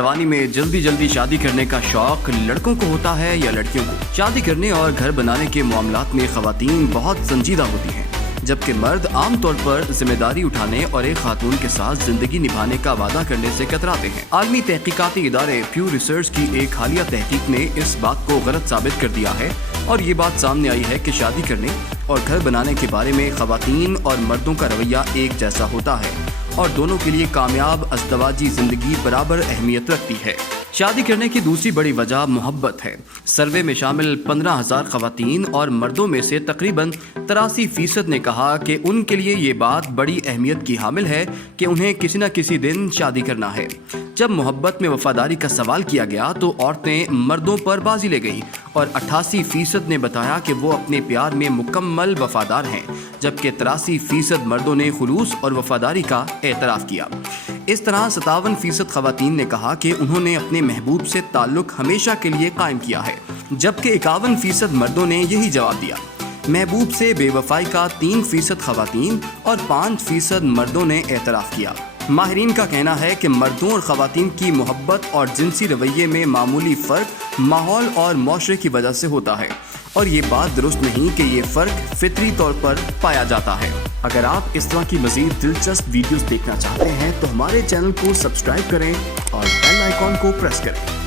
जवानी में जल्दी जल्दी शादी करने का शौक लड़कों को होता है या लड़कियों को? शादी करने और घर बनाने के मामलात में ख़वातीन बहुत संजीदा होती हैं, जबकि मर्द आमतौर पर जिम्मेदारी उठाने और एक खातून के साथ जिंदगी निभाने का वादा करने से कतराते हैं। आलमी तहकीकाती इदारे प्यू रिसर्च की एक हालिया तहकीक ने इस बात को गलत साबित कर दिया है और ये बात सामने आई है कि शादी करने और घर बनाने के बारे में ख़वातीन और मर्दों का रवैया एक जैसा होता है और दोनों के लिए कामयाब अज़दवाजी ज़िंदगी बराबर अहमियत रखती है। शादी करने की दूसरी बड़ी वजह मोहब्बत है। सर्वे में शामिल 15,000 ख़वातीन और मर्दों में से तकरीबन 83% ने कहा कि उनके लिए ये बात बड़ी अहमियत की हामिल है कि उन्हें किसी न किसी दिन शादी करना है। जब मोहब्बत में वफादारी का सवाल किया गया तो औरतें मर्दों पर बाजी ले गई और 88% ने बताया कि वो अपने प्यार में मुकम्मल वफादार हैं, जबकि 83% मर्दों ने खुलूस और वफादारी का एतराफ़ किया। इस तरह 57% ख़वातीन ने कहा कि उन्होंने अपने महबूब से ताल्लुक़ हमेशा के लिए कायम किया है, जबकि 51% मर्दों ने यही जवाब दिया। महबूब से बेवफाई का 3% ख़वातीन और 5% मर्दों ने एतराफ़ किया। माहिरीन का कहना है कि मर्दों और ख़वातीन की मोहब्बत और जिनसी रवैये में मामूली फ़र्क माहौल और माशरे की वजह से होता है और ये बात दुरुस्त नहीं कि ये फ़र्क फितरी तौर पर पाया जाता है। अगर आप इस तरह की मज़ीद दिलचस्प वीडियोस देखना चाहते हैं तो हमारे चैनल को सब्सक्राइब करें और बेल आइकॉन को प्रेस करें।